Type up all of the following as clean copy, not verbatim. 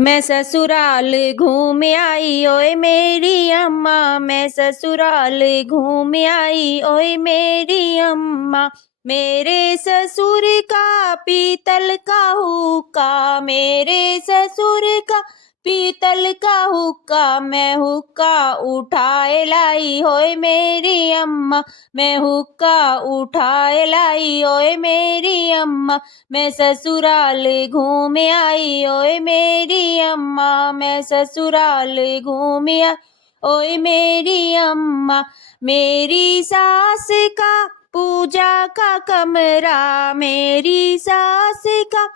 मैं ससुराल घूम आई ओए मेरी अम्मा, मैं ससुराल घूम आई ओए मेरी अम्मा। मेरे ससुर का पीतल का हुक्का, मेरे ससुर का पीतल का हुक्का, मैं हुक्का उठाए लाई होए मेरी अम्मा, मैं हुक्का उठाए लाई ओए मेरी अम्मा। मैं ससुराल घूम आई ओए मेरी अम्मा, मैं ससुराल घूम आई ओए मेरी अम्मा। मेरी सास का पूजा का कमरा, मेरी सास का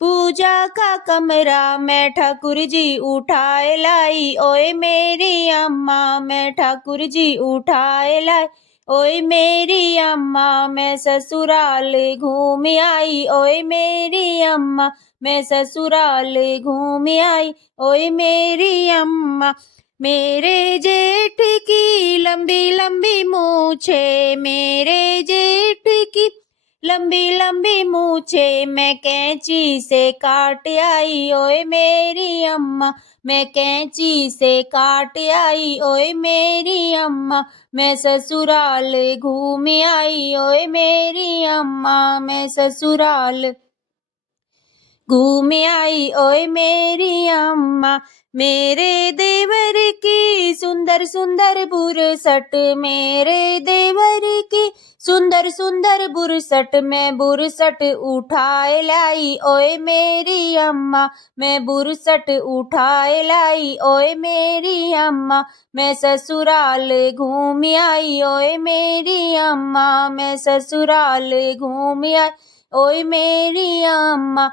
पूजा का कमरा, मैं ठाकुर जी उठाए लाई ओए मेरी अम्मा, मैं ठाकुर जी उठाए लाई ओए मेरी अम्मा। मैं ससुराल घूम आई ओए मेरी अम्मा, मैं ससुराल घूम आई ओए मेरी अम्मा। मेरे जेठ की लंबी लंबी मूछे, मेरे जेठ की लंबी लंबी मूछे, मैं कैंची से काट आई ओए मेरी अम्मा, मैं कैंची से काट आई ओए मेरी अम्मा। मैं ससुराल घूम आई ओए मेरी अम्मा, मैं ससुराल घूम आई ओए मेरी अम्मा। मेरे देवर की सुंदर सुंदर बुरसट, मेरे देवर की सुंदर सुंदर बुरसट, मैं बुरसट उठाए लाई ओए मेरी अम्मा, मैं बुरसट उठाए लाई ओए मेरी अम्मा। मैं ससुराल घूम आई ओए मेरी अम्मा, मैं ससुराल घूम आई ओए मेरी अम्मा।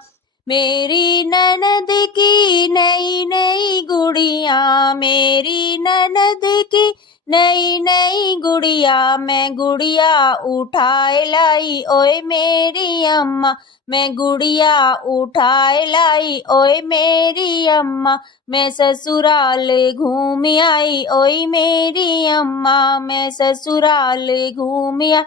मेरी ननद की नई नई गुड़िया, मेरी ननद की नई नई गुड़िया, मैं गुड़िया उठाए लाई ओए मेरी अम्मा, मैं गुड़िया उठाए लाई ओए मेरी अम्मा। मैं ससुराल घूम आई ओए मेरी अम्मा, मैं ससुराल घूम आई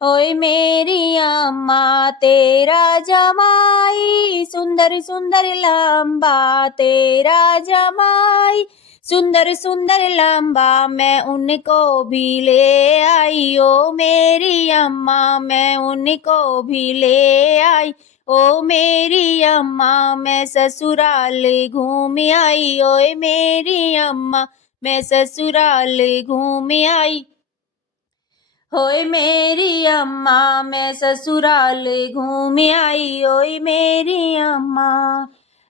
ओए मेरी अम्मा। तेरा जमाई सुंदर सुंदर लंबा, तेरा जमाई सुंदर सुंदर लंबा, मैं उनको भी ले आई ओ मेरी अम्मा, मैं उनको भी ले आई ओ मेरी अम्मा। मैं ससुराल घूम आई ओए मेरी अम्मा, मैं ससुराल घूम आई होए मेरी अम्मा। मैं ससुराल घूम आई ओए मेरी अम्मा।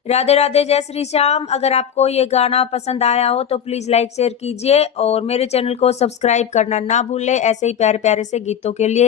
राधे राधे, जय श्री श्याम। अगर आपको ये गाना पसंद आया हो तो प्लीज़ लाइक शेयर कीजिए और मेरे चैनल को सब्सक्राइब करना ना भूलें ऐसे ही प्यारे प्यारे से गीतों के लिए।